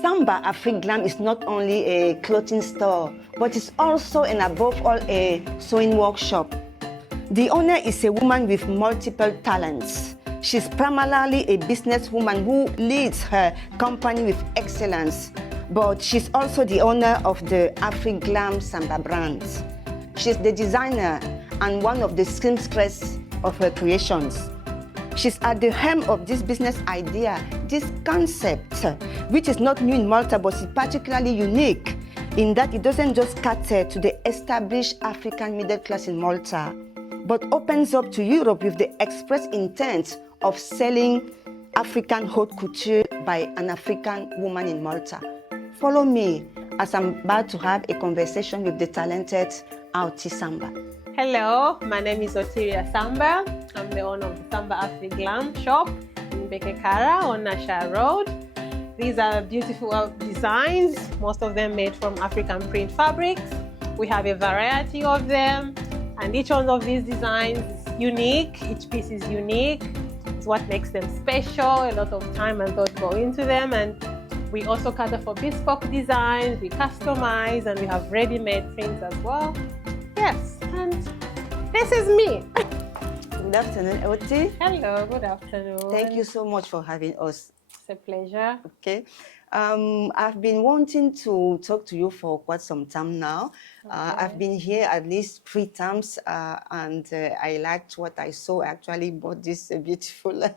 Samba Afri Glam is not only a clothing store, but it's also and above all a sewing workshop. The owner is a woman with multiple talents. She's primarily a businesswoman who leads her company with excellence, but she's also the owner of the Afri Glam Samba brand. She's the designer and one of the seamstress of her creations. She's at the helm of this business idea, this concept, which is not new in Malta, but is particularly unique in that it doesn't just cater to the established African middle class in Malta, but opens up to Europe with the express intent of selling African haute couture by an African woman in Malta. Follow me as I'm about to have a conversation with the talented Autty Samba. Hello, my name is Autty Samba. I'm the owner of the Samba Afri Glam shop in Birkirkara on Naxxar Road. These are beautiful designs, most of them made from African print fabrics. We have a variety of them, and each one of these designs is unique. Each piece is unique. It's what makes them special. A lot of time and thought go into them, and we also cater for bespoke designs. We customize, and we have ready-made prints as well. Yes, and this is me. Good afternoon, Autty. Hello, good afternoon. Thank you so much for having us. It's a pleasure. Okay. I've been wanting to talk to you for quite some time now. Okay. I've been here at least 3 times, and I liked what I saw. I actually bought this beautiful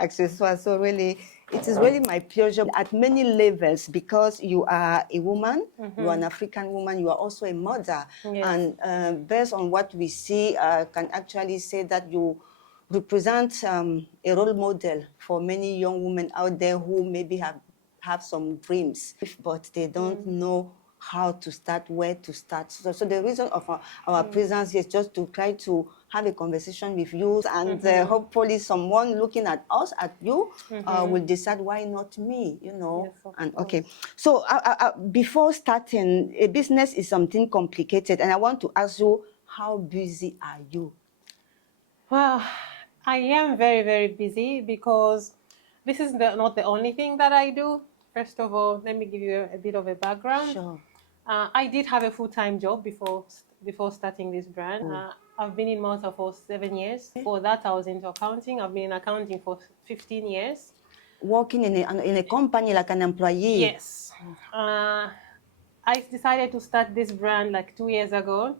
accessoire. So really, it is really my pleasure at many levels, because you are a woman, you are an African woman, you are also a mother. Yes. And based on what we see, can actually say that you represent a role model for many young women out there who maybe have some dreams, but they don't know how to start, where to start. So the reason of our presence is just to try to have a conversation with you, and hopefully someone looking at us, at you, will decide, why not me, you know? Yes, and okay, so before starting, a business is something complicated, and I want to ask you, how busy are you? Well, I am very, very busy, because this is not the only thing that I do. First of all, let me give you a bit of a background. Sure. I did have a full-time job before starting this brand. I've been in Malta for 7 years. For that, I was into accounting. I've been in accounting for 15 years. Working in a company like an employee? Yes. I decided to start this brand like 2 years ago.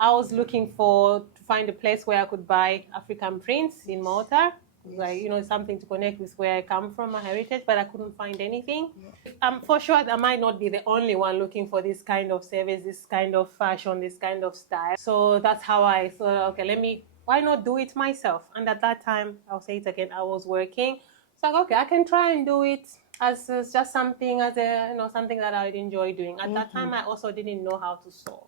I was looking to find a place where I could buy African prints in Malta. Yes. Like, you know, something to connect with where I come from, my heritage, but I couldn't find anything. For sure, I might not be the only one looking for this kind of service, this kind of fashion, this kind of style. So that's how I thought, okay, why not do it myself? And at that time, I'll say it again, I was working. So okay, I can try and do it as just something, something that I'd enjoy doing. At that time, I also didn't know how to sew.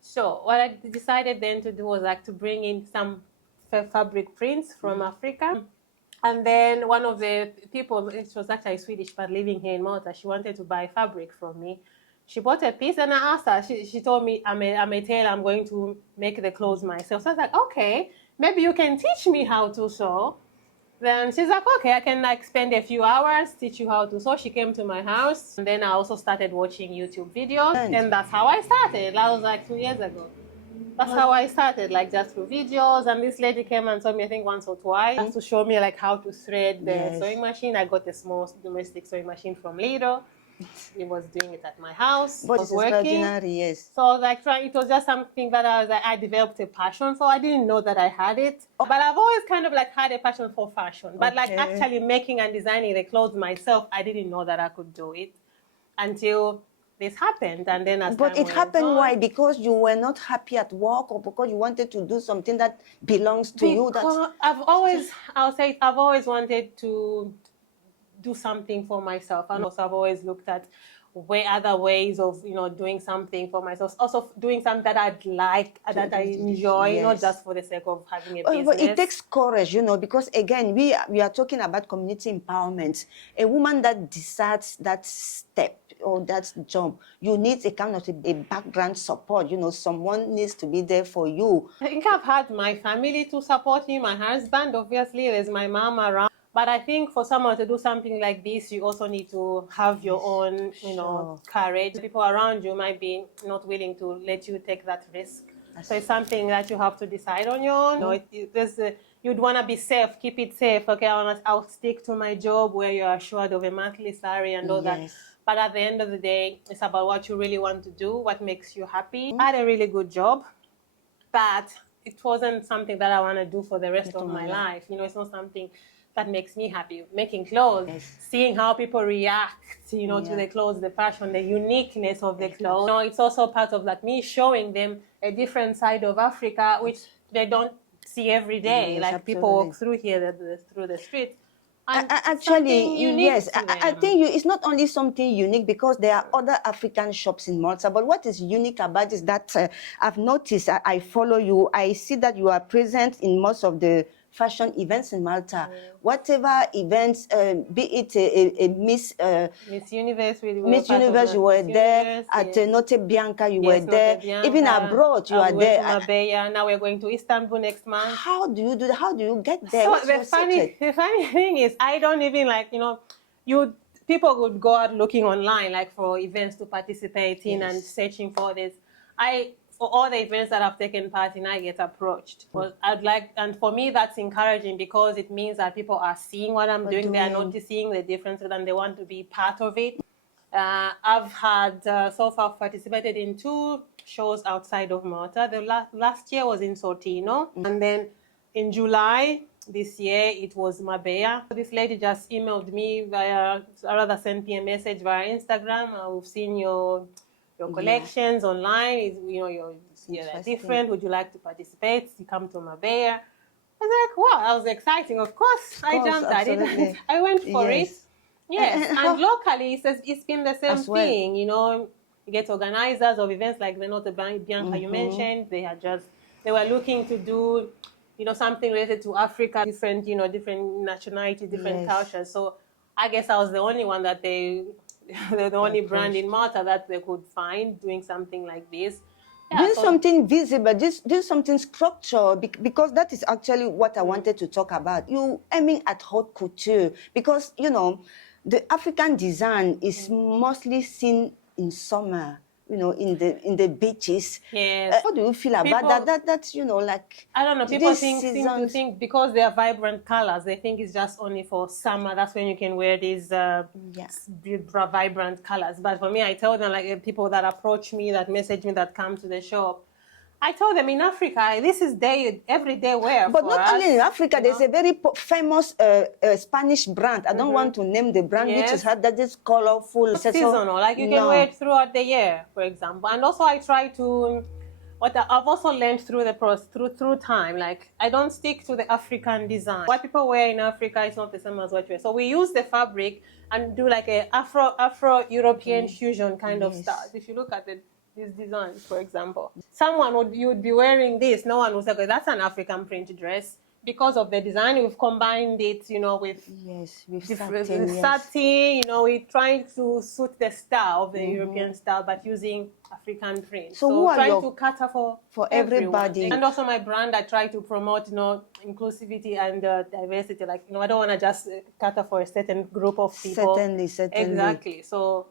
So what I decided then to do was like to bring in some fabric prints from Africa. And then one of the people, it was actually Swedish, but living here in Malta, she wanted to buy fabric from me. She bought a piece, and I asked her, she told me, I'm a tailor, I'm going to make the clothes myself. So I was like, okay, maybe you can teach me how to sew. Then she's like, okay, I can like spend a few hours, teach you how to sew. She came to my house, and then I also started watching YouTube videos, and that's how I started. That was like 2 years ago. That's how I started, like just through videos. And this lady came and told me, I think once or twice, to show me like how to thread the sewing machine. I got a small domestic sewing machine from Lidl. He was doing it at my house. But it was working. Yes. So like it was just something that I developed a passion for. I didn't know that I had it, but I've always kind of like had a passion for fashion. But like actually making and designing the clothes myself, I didn't know that I could do it until this happened. And then but it happened why? Because you were not happy at work, or because you wanted to do something that belongs to you? I've always wanted to do something for myself, and also I've always looked at other ways of doing something for myself, also doing something that I'd like, that I enjoy, not just for the sake of having a business. But it takes courage, because again we are talking about community empowerment. A woman that decides that step or that jump, you need a kind of a background support. Someone needs to be there for you. I think I've had my family to support me, my husband, obviously, there's my mom around. But I think for someone to do something like this, you also need to have your own, courage. People around you might be not willing to let you take that risk. So it's something that you have to decide on your own. You'd want to be safe, keep it safe. Okay, I'll stick to my job where you're assured of a monthly salary and all that. But at the end of the day, it's about what you really want to do, what makes you happy. I had a really good job, but it wasn't something that I want to do for the rest of my life. It's not something that makes me happy. Making clothes, seeing how people react, to the clothes, the fashion, the uniqueness of the clothes. It's also part of me showing them a different side of Africa, which they don't see every day. People walk through here, through the streets. Actually, yes. I think it's not only something unique because there are other African shops in Malta, but what is unique about is that I've noticed, I follow you, I see that you are present in most of the fashion events in Malta. Whatever events, be it a Miss Universe, Miss Universe, you were there. At Notte Bianca, you were there. Even abroad, you are there. Now we're going to Istanbul next month. How do you do that? How do you get there? So the funny thing is, I don't even people would go out looking online for events to participate in and searching for this. For all the events that I've taken part in, I get approached. Well, and for me, that's encouraging because it means that people are seeing what I'm doing. They are noticing the differences and they want to be part of it. I've had so far participated in 2 shows outside of Malta. The last year was in Sortino, and then in July this year it was Marbella. This lady just emailed me sent me a message via Instagram. We've seen your collections online. You're different. Would you like to participate? You come to Marbella. I was like, wow, that was exciting. Of course, I jumped at it. I went for it. Yes, and locally it's been the same thing. You get organizers of events like the Notte Bianca you mentioned. They were looking to do, something related to Africa, different nationality, different cultures. So I guess I was the only one that they're the only brand in Malta that they could find doing something like this. Doing something visible, doing something structural, because that is actually what I wanted to talk about. You aiming at haute couture, because, the African design is mostly seen in summer, in the beaches. Yes. How do you feel about that? That's, I don't know. People seem to think because they are vibrant colors, they think it's just only for summer. That's when you can wear these vibrant colors. But for me, I tell them, people that approach me, that message me, that come to the shop, I told them in Africa, this is everyday wear. But not only in Africa, there's a very famous Spanish brand. I don't want to name the brand, which is that is colorful. Seasonal, you can wear it throughout the year, for example. And also I try to, what I've also learned through the process, through time, I don't stick to the African design. What people wear in Africa is not the same as what you wear. So we use the fabric and do a Afro-European fusion kind of style. If you look at these designs, for example, you would be wearing this. No one would say, okay, that's an African print dress. Because of the design, we've combined it, with satin. We're trying to suit the style of the European style, but using African print. So trying to cater for everybody. And also my brand, I try to promote, inclusivity and diversity. I don't want to just cater for a certain group of people. Certainly. Exactly. So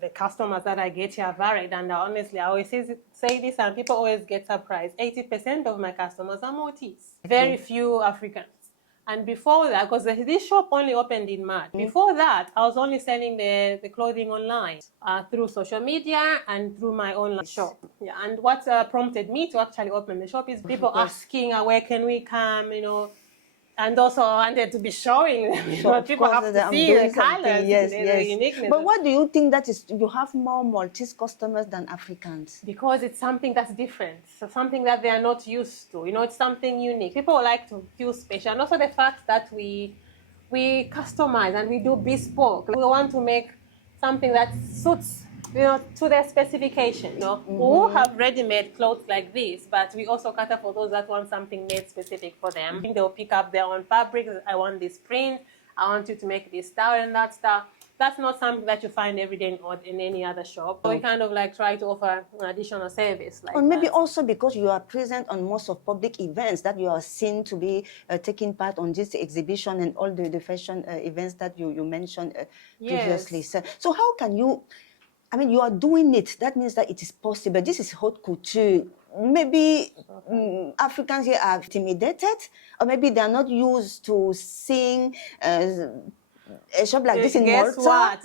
the customers that I get here are varied, and honestly, I always say this, and people always get surprised. 80% of my customers are Maltese, very few Africans. And before that, because this shop only opened in March, before that, I was only selling the clothing online through social media and through my online shop. Yeah, and what prompted me to actually open the shop is people asking, where can we come, And also I wanted to be showing them. People have to see the colors, the uniqueness. But what do you think that is, you have more Maltese customers than Africans? Because it's something that's different. So something that they are not used to. It's something unique. People like to feel special. And also the fact that we customize and we do bespoke. We want to make something that suits to their specification. We have ready-made clothes like this, but we also cater for those that want something made specific for them. They'll pick up their own fabrics. I want this print. I want you to make this style and that style. that's not something that you find every day in any other shop. So we kind of like try to offer an additional service like Or maybe that. also because you are present on most of public events that you are seen to be taking part on this exhibition and all the fashion events that you mentioned previously. Yes. So how can you, I mean, you are doing it. That means that it is possible. This is haute couture. Maybe Africans here are intimidated, or maybe they are not used to seeing a shop like this in Guess Malta. what?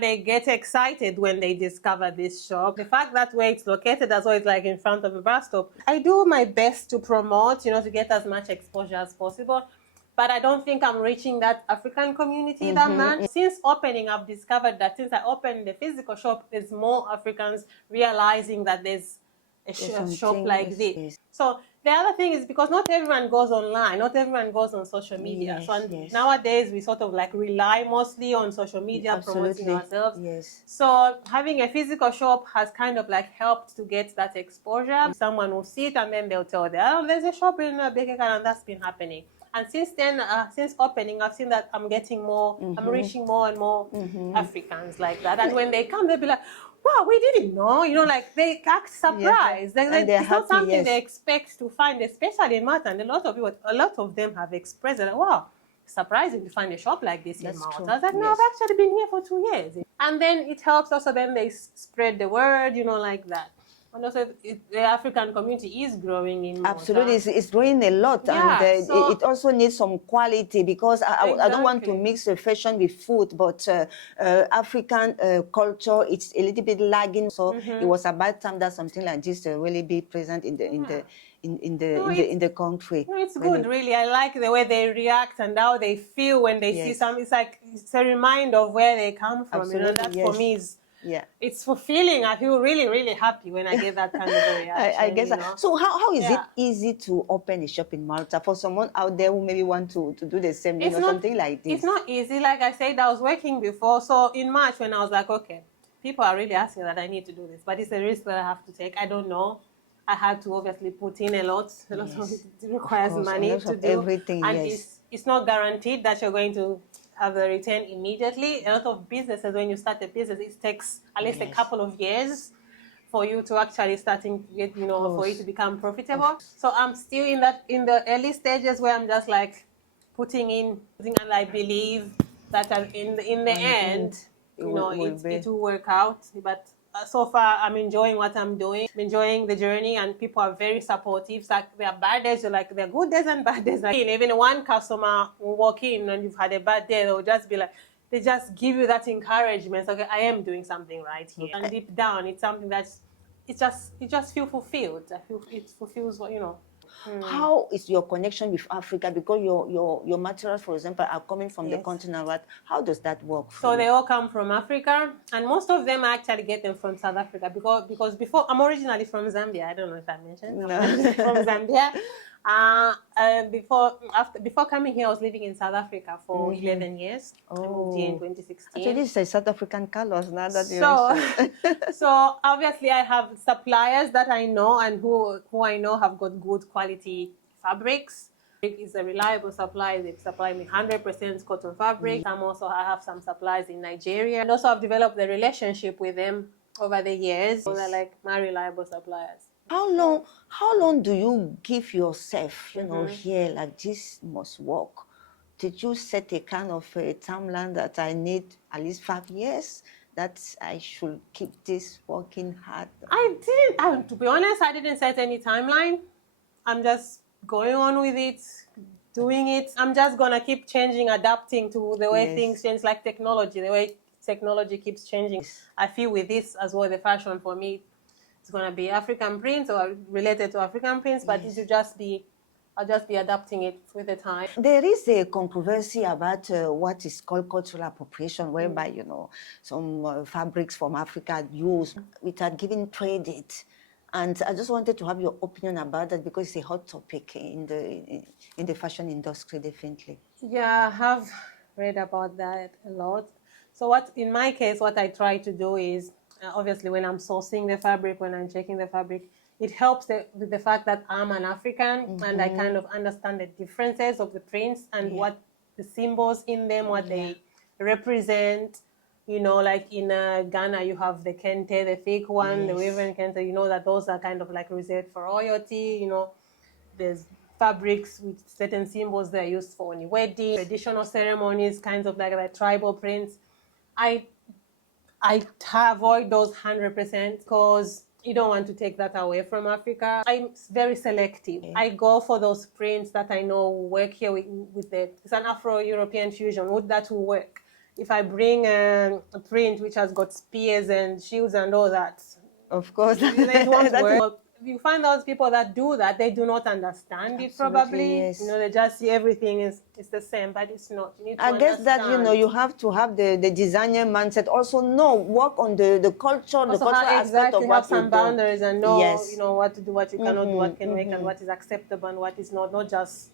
They get excited when they discover this shop. The fact that where it's located as well, it's like in front of a bus stop. I do my best to promote, to get as much exposure as possible. But I don't think I'm reaching that African community that much. Since opening, I've discovered that since I opened the physical shop, there's more Africans realizing that there's a shop like this. Yes. So the other thing is because not everyone goes online, not everyone goes on social media. Nowadays we sort of like rely mostly on social media promoting ourselves. Yes. So having a physical shop has kind of like helped to get that exposure. Someone will see it and then they'll tell them, oh, there's a shop in Birkirkara, and that's been happening. And since then, since opening, I've seen that I'm getting more, I'm reaching more and more Africans like that. And when they come, they'll be like, wow, we didn't know, like they act surprised. Yes. It's not something they expect to find, especially in Malta. And a lot of them have expressed that, wow, surprising to find a shop like this in Malta. True. I was like, no, I've actually been here for 2 years. And then it helps also, then they spread the word, like that. And also, the African community is growing in Malta. Absolutely, it's growing a lot, and so it also needs some quality because I don't want to mix the fashion with food, but African culture, it's a little bit lagging. So it was about time that something like this really be present in the country. No, it's good, really. I like the way they react and how they feel when they see something. It's like it's a reminder of where they come from. That for me is. Yeah, it's fulfilling. I feel really, really happy when I get that kind of a reaction. I guess so. How is it easy to open a shop in Malta for someone out there who maybe want to do the same, something like this? It's not easy. Like I said, I was working before. So in March, when I was like, okay, people are really asking that I need to do this, but it's a risk that I have to take. I don't know. I had to obviously put in a lot of it requires money to do everything. And it's not guaranteed that you're going to have the return immediately. A lot of businesses, when you start a business, it takes at least a couple of years for you to actually starting to get, for it to become profitable. So I'm still in the early stages where I'm just like putting in, and I believe that in the end, it will work out. But so far, I'm enjoying what I'm doing. I'm enjoying the journey, and people are very supportive. Like there are bad days, there are good days and bad days. Like even one customer will walk in and you've had a bad day, they'll just be like, they just give you that encouragement. Okay, I am doing something right here. And deep down, it's something that's you just feel fulfilled. I feel it fulfills what How is your connection with Africa? Because your materials, for example, are coming from the continent. Right? How does that work? So they all come from Africa, and most of them I actually get them from South Africa because before I'm originally from Zambia. I don't know if I mentioned. No. From Zambia. Before coming here, I was living in South Africa for 11 years. I moved here in 2016. Actually, this is South African colors now that so obviously I have suppliers that I know and who I know have got good quality fabrics. It's a reliable supplier. They supply me 100% cotton fabric. I have some suppliers in Nigeria, and also I've developed a relationship with them over the years. So they're like my reliable suppliers. How long do you give yourself, here, like this must work? Did you set a kind of a timeline that I need at least 5 years, that I should keep this working hard? I didn't, to be honest, I didn't set any timeline. I'm just going on with it, doing it. I'm just going to keep changing, adapting to the way things change, like technology, the way technology keeps changing. I feel with this as well, the fashion for me, it's going to be African prints or related to African prints, but I'll just be adapting it with the time. There is a controversy about what is called cultural appropriation, whereby, some fabrics from Africa are used without giving credit. And I just wanted to have your opinion about that because it's a hot topic in the fashion industry, definitely. Yeah, I have read about that a lot. So in my case, what I try to do is, obviously, when I'm sourcing the fabric, when I'm checking the fabric, it helps with the fact that I'm an African and I kind of understand the differences of the prints and what the symbols in them, what they represent. You know, like in Ghana, you have the kente, the fake one, the Yes. woven kente. You know that those are kind of like reserved for royalty. You know, there's fabrics with certain symbols that are used for any wedding, traditional ceremonies, kinds of like tribal prints. I avoid those 100% because you don't want to take that away from Africa. I'm very selective. Okay. I go for those prints that I know will work here with it's an Afro-European fusion. That will work. If I bring a print which has got spears and shields and all that, Of course. it won't That is- work. You find those people that do that, they do not understand it Absolutely, probably. yes. You know, they just see everything is the same, but it's not. You need to I guess that, you know, understand. you have to have the designer mindset. Also, work on the culture, the Also, cultural how aspect exactly of have what you some do. boundaries and know, Yes. you know, what to do, what you cannot do, what can work, and what is acceptable and what is not. Not just,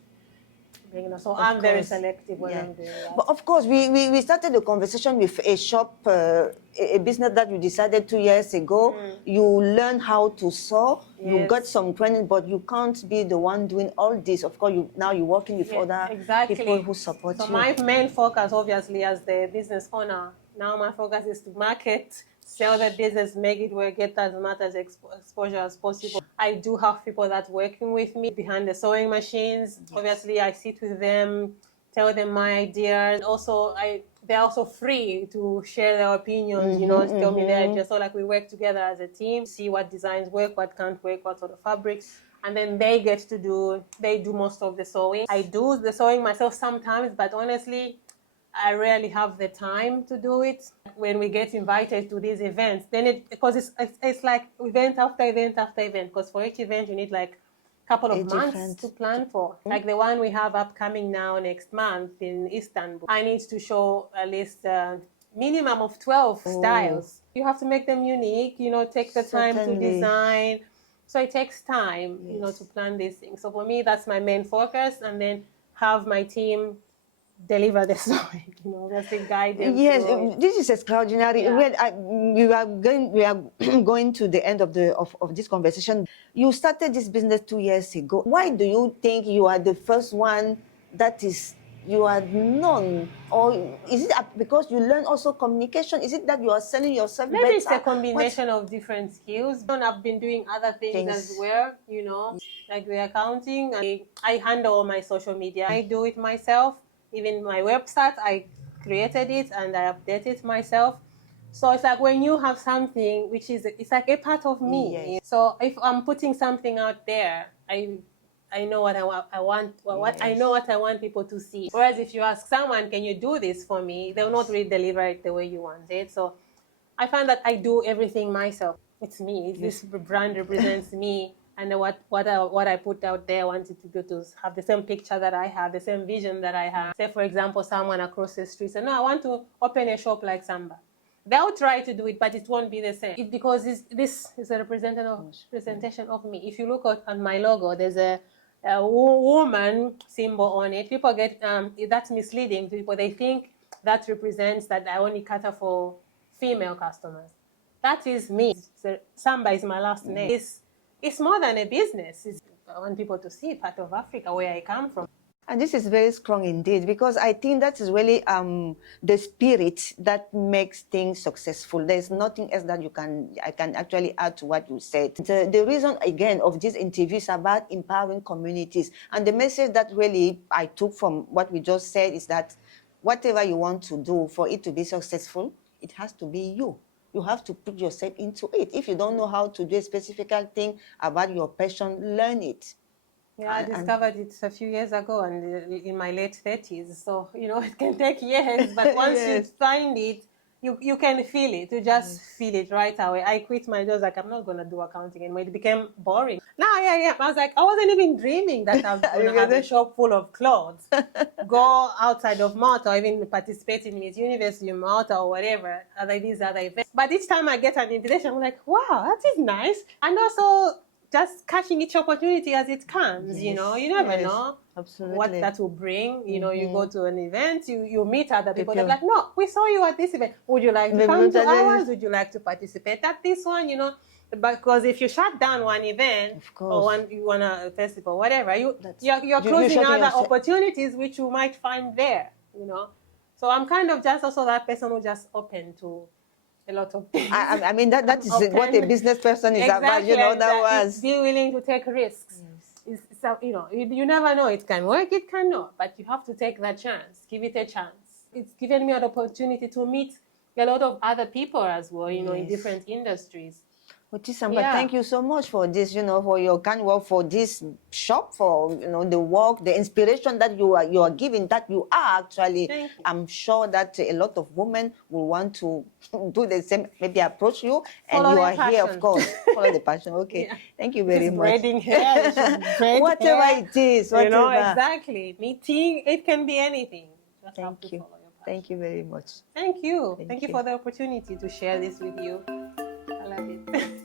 you know. So I'm very selective when I'm doing that. But of course, we started the conversation with a shop, a business that you decided 2 years ago. You learn how to sew. You got some training, but you can't be the one doing all this. Of course, now you're working with other people who support you. So my main focus, obviously, as the business owner, now my focus is to market, sell the business, make it work, get as much as exposure as possible. I do have people that working with me behind the sewing machines. Yes. Obviously, I sit with them, tell them my ideas. Also, they're also free to share their opinions, you know, tell me their ideas. So like we work together as a team, see what designs work, what can't work, what sort of fabrics. And then they do most of the sewing. I do the sewing myself sometimes, but honestly, I rarely have the time to do it. When we get invited to these events, then because it's like event after event after event, because for each event you need like a couple of months to plan for. Like the one we have upcoming now next month in Istanbul, I need to show at least minimum of 12 styles. You have to make them unique, you know, take the time to design. So it takes time, you know, to plan these things. So for me, that's my main focus, and then have my team deliver the sewing, you know, just guide them. Yes, this is extraordinary. Yeah. We are going to the end of this conversation. You started this business 2 years ago. Why do you think you are the first one that you are known? Or is it because you learn also communication? Is it that you are selling yourself better? Maybe it's a combination of different skills. I've been doing other things as well, you know, like the accounting. I handle all my social media. I do it myself. Even my website, I created it and I update it myself. So it's like when you have something which it's like a part of me. Yes. So if I'm putting something out there, I know what I want. I know what I want people to see. Whereas if you ask someone, can you do this for me? They'll not really deliver it the way you want it. So I find that I do everything myself. It's me. This brand represents me. And what I put out there, I wanted people to have the same picture that I have, the same vision that I have. Say, for example, someone across the street said, no, I want to open a shop like Samba. They'll try to do it, but it won't be the same. Because this is a representation of me. If you look at my logo, there's a woman symbol on it. People get, that's misleading to people. They think that represents that I only cater for female customers. That is me. Samba is my last name. It's more than a business. I want people to see part of Africa, where I come from. And this is very strong indeed, because I think that is really the spirit that makes things successful. There's nothing else that I can actually add to what you said. The reason, again, of this interview is about empowering communities. And the message that really I took from what we just said is that whatever you want to do for it to be successful, it has to be you. You have to put yourself into it. If you don't know how to do a specific thing about your passion, learn it. Yeah, I discovered it a few years ago, and in my late 30s. So, you know, it can take years, but once you find it, you can feel it. You just feel it right away. I quit my job, like, I'm not going to do accounting anymore. It became boring. Now, I was like, I wasn't even dreaming that I was going to have a shop full of clothes. Go outside of Malta, or even participate in Miss University in Malta or whatever, these other events. But each time I get an invitation, I'm like, wow, that is nice. And also, just catching each opportunity as it comes, you know, you never know what that will bring. You know, you go to an event, you meet other people. They're like, no, we saw you at this event. Would you like to come to ours? Would you like to participate at this one? You know, because if you shut down one event or you want a festival, whatever, you're closing other opportunities which you might find there, you know. So I'm kind of just also that person who just open to a lot of things. I mean, that is what a business person is about, you know, that was. Be willing to take risks. Yes. You never know. It can work, it cannot, but you have to take that chance. Give it a chance. It's given me an opportunity to meet a lot of other people as well, you know, in different industries. Autty Samba, thank you so much for this, you know, for your kind work, for this shop, for, you know, the work, the inspiration that you are giving, that you are actually. Thank you. I'm sure that a lot of women will want to do the same, maybe approach you, and Follow you their are here, of passion. course. Follow the passion. Okay. Yeah. Thank you very Just much. braiding hair, you should braid whatever hair, it is, you know, whatever. exactly. Knitting, it can be anything. You just have to Thank you. follow your passion. Thank you very much. Thank you. Thank Thank you you. for the opportunity to share this with you. I love it.